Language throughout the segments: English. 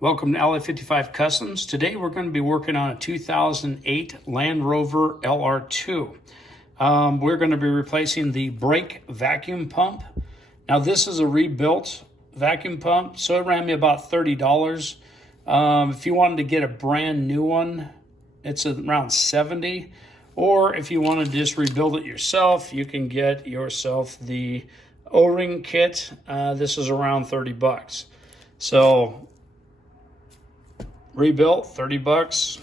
Welcome to LA55 Customs. Today we're going to be working on a 2008 Land Rover LR2. We're going to be replacing the brake vacuum pump. Now this is a rebuilt vacuum pump, so it ran me about $30. If you wanted to get a brand new one, it's around $70. Or if you want to just rebuild it yourself, you can get yourself the O-ring kit. This is around $30. So rebuilt, $30.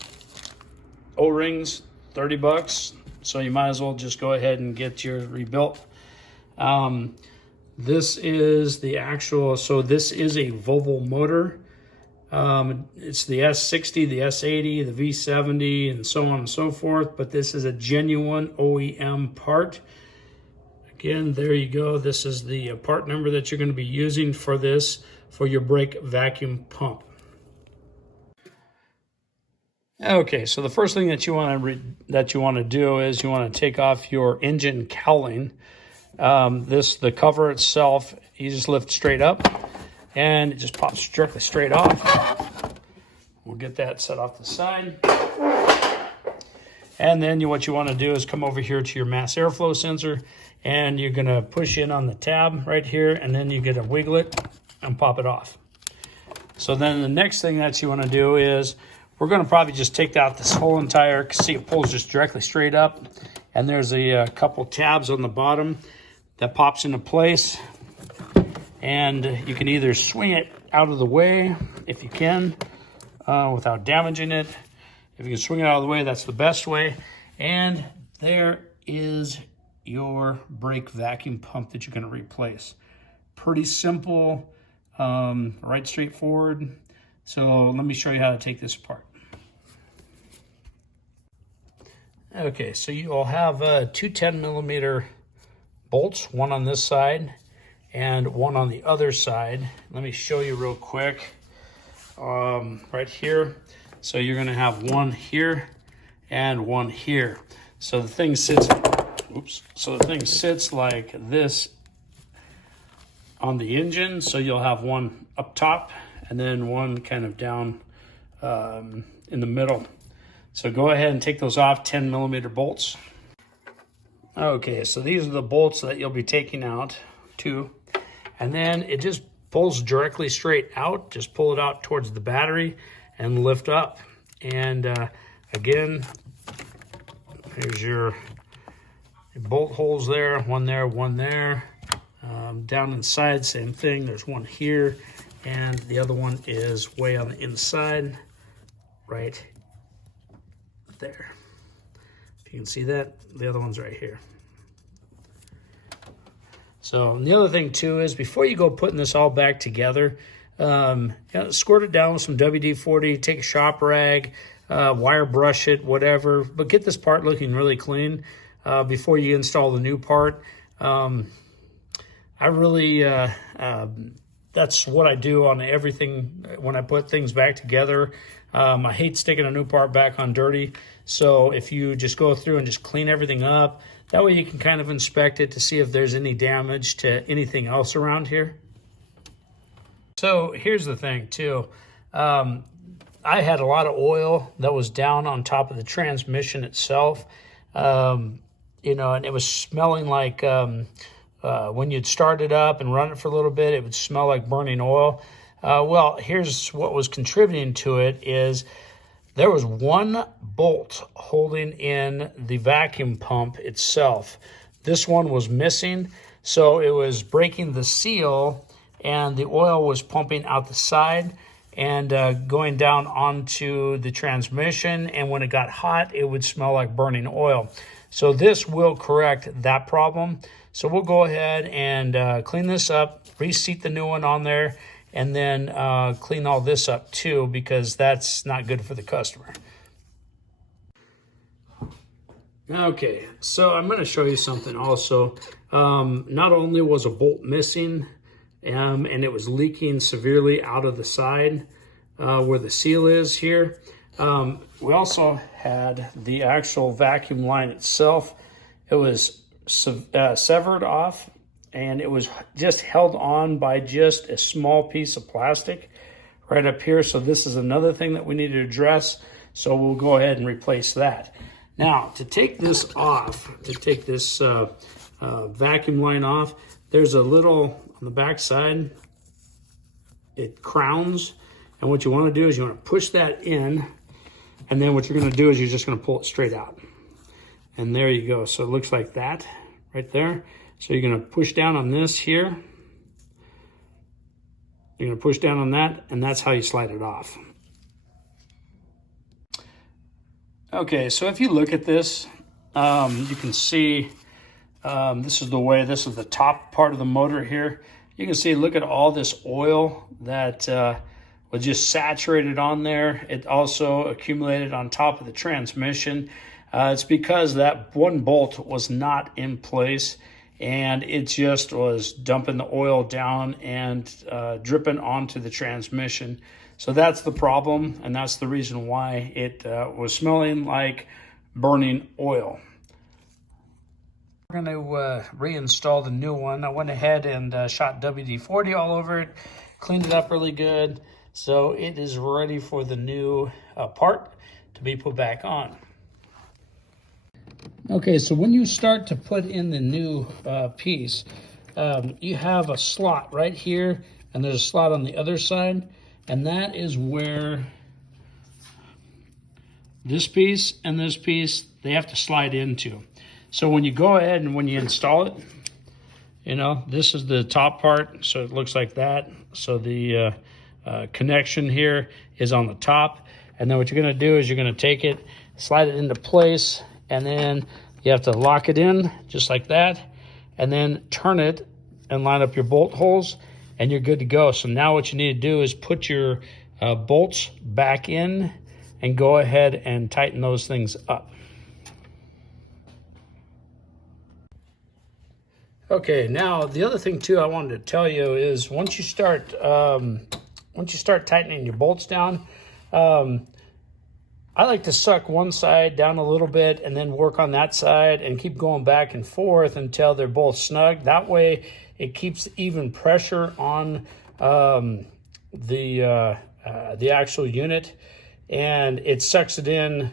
O-rings, $30. So you might as well just go ahead and get your rebuilt. This is the actual, so this is a Volvo motor. It's the S60, the S80, the V70, and so on and so forth. But this is a genuine OEM part. Again, there you go. This is the part number that you're going to be using for this, for your brake vacuum pump. Okay, so the first thing that you want to do is you want to take off your engine cowling. The cover itself, you just lift straight up, and it just pops directly straight off. We'll get that set off the side. And then what you want to do is come over here to your mass airflow sensor, and you're going to push in on the tab right here, and then you're going to wiggle it and pop it off. So then the next thing that you want to do is we're going to probably just take out this whole entire, see it pulls just directly straight up, and there's a couple tabs on the bottom that pops into place. And you can either swing it out of the way if you can without damaging it. If you can swing it out of the way, that's the best way. And there is your brake vacuum pump that you're going to replace. Pretty simple, right, straightforward. So let me show you how to take this apart. Okay, so you'll have two 10mm bolts, one on this side and one on the other side. Let me show you real quick. Right here. So you're going to have one here and one here. So the thing sits, so the thing sits like this on the engine. So you'll have one up top and then one kind of down in the middle. So go ahead and take those off, 10mm bolts. Okay, so these are the bolts that you'll be taking out too. And then it just pulls directly straight out. Just pull it out towards the battery and lift up. And again, here's your bolt holes there, one there, one there. Down inside, same thing. There's one here, and the other one is way on the inside, right there. If you can see that, the other one's right here. So the other thing too is before you go putting this all back together, squirt it down with some WD-40, take a shop rag, wire brush it, whatever, but get this part looking really clean before you install the new part. I really, that's what I do on everything when I put things back together. I hate sticking a new part back on dirty. So if you just go through and just clean everything up, that way you can kind of inspect it to see if there's any damage to anything else around here. So here's the thing too. I had a lot of oil that was down on top of the transmission itself. And it was smelling like, when you'd start it up and run it for a little bit, it would smell like burning oil. Well, here's what was contributing to it is there was one bolt holding in the vacuum pump itself. This one was missing, so it was breaking the seal and the oil was pumping out the side and going down onto the transmission, and when it got hot, it would smell like burning oil. So this will correct that problem. So we'll go ahead and clean this up, reseat the new one on there, and then clean all this up too, because that's not good for the customer. Okay, so I'm going to show you something also. Not only was a bolt missing, and it was leaking severely out of the side where the seal is here, we also had the actual vacuum line itself. It was severed off, and it was just held on by just a small piece of plastic right up here. So this is another thing that we need to address. So we'll go ahead and replace that. Now, to take this off, to take this vacuum line off, there's a little on the back side, it crowns. And what you want to do is you want to push that in. And then what you're going to do is you're just going to pull it straight out. And there you go. So it looks like that right there. So you're going to push down on this here. You're going to push down on that, and that's how you slide it off. Okay, so if you look at this, you can see this is the top part of the motor here. You can see, look at all this oil that was just saturated on there. It also accumulated on top of the transmission. It's because that one bolt was not in place, and it just was dumping the oil down and dripping onto the transmission. So that's the problem, and that's the reason why it was smelling like burning oil. We're going to reinstall the new one. I went ahead and shot WD-40 all over it, cleaned it up really good, so it is ready for the new part to be put back on. Okay, so when you start to put in the new piece, you have a slot right here, and there's a slot on the other side, and that is where this piece and this piece, they have to slide into. So when you go ahead and when you install it, you know, this is the top part, so it looks like that. So the connection here is on the top, and then what you're going to do is you're going to take it, slide it into place, and then you have to lock it in just like that, and then turn it and line up your bolt holes, and you're good to go. So now what you need to do is put your bolts back in and go ahead and tighten those things up. Okay, now the other thing too I wanted to tell you is once you start tightening your bolts down, I like to suck one side down a little bit and then work on that side and keep going back and forth until they're both snug. That way it keeps even pressure on the actual unit, and it sucks it in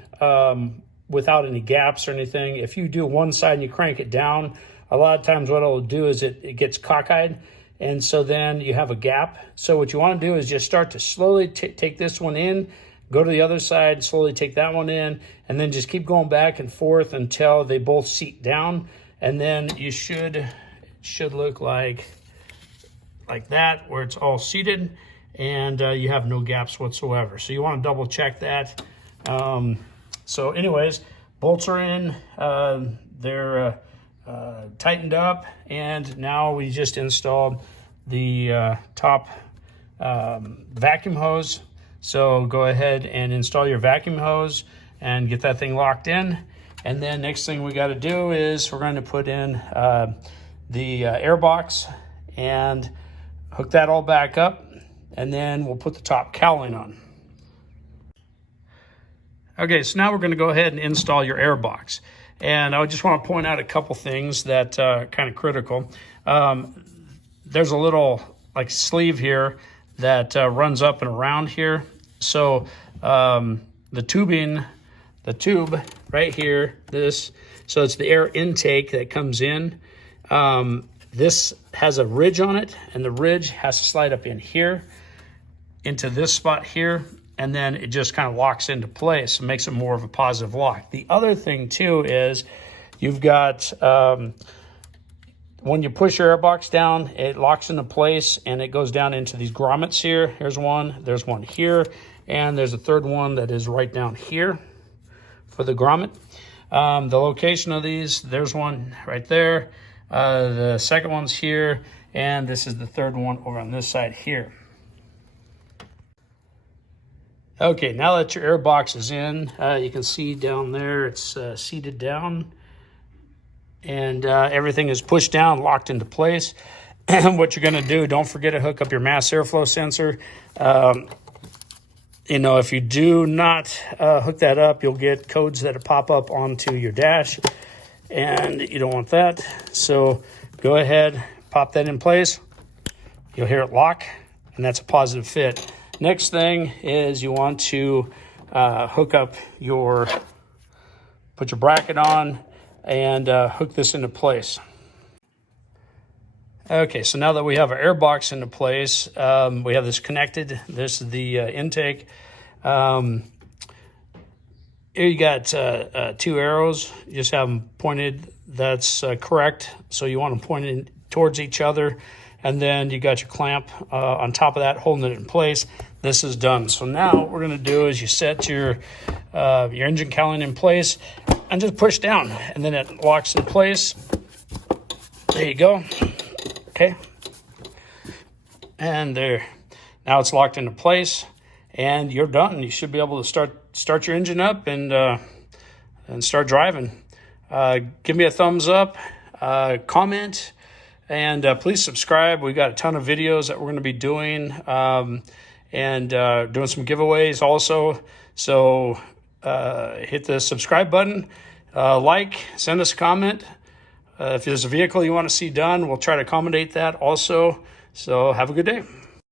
without any gaps or anything. If you do one side and you crank it down, a lot of times what it'll do is it gets cockeyed, and so then you have a gap. So what you want to do is just start to slowly take this one in, go to the other side, slowly take that one in, and then just keep going back and forth until they both seat down. And then you should look like that, where it's all seated and you have no gaps whatsoever. So you want to double check that. So anyways, bolts are in, they're tightened up, and now we just installed the top vacuum hose. So go ahead and install your vacuum hose and get that thing locked in. And then next thing we got to do is we're going to put in the air box and hook that all back up, and then we'll put the top cowling on. Okay, so now we're going to go ahead and install your air box. And I just want to point out a couple things that are kind of critical. There's a little like sleeve here that runs up and around here. So the tube right here, so it's the air intake that comes in. This has a ridge on it, and the ridge has to slide up in here into this spot here, and then it just kind of locks into place and makes it more of a positive lock. The other thing too is you've got, when you push your airbox down, it locks into place and it goes down into these grommets here. Here's one, there's one here, and there's a third one that is right down here for the grommet. The location of these, there's one right there. The second one's here, and this is the third one over on this side here. Okay, now that your air box is in, you can see down there it's seated down, and everything is pushed down, locked into place. What you're going to do, don't forget to hook up your mass airflow sensor. You know, if you do not hook that up, you'll get codes that pop up onto your dash, and you don't want that. So go ahead, pop that in place. You'll hear it lock, and that's a positive fit. Next thing is you want to hook up put your bracket on and hook this into place. Okay, so now that we have our air box into place, we have this connected. This is the intake. Here you got 2 arrows. You just have them pointed. That's correct. So you want them pointed towards each other. And then you got your clamp on top of that, holding it in place. This is done. So now what we're going to do is you set your engine cowling in place and just push down. And then it locks in place. There you go. Okay, and there, now it's locked into place, and you're done. You should be able to start your engine up and start driving. Give me a thumbs up, comment, and please subscribe. We got a ton of videos that we're going to be doing, and doing some giveaways also. So hit the subscribe button, send us a comment. If there's a vehicle you want to see done, we'll try to accommodate that also. So have a good day.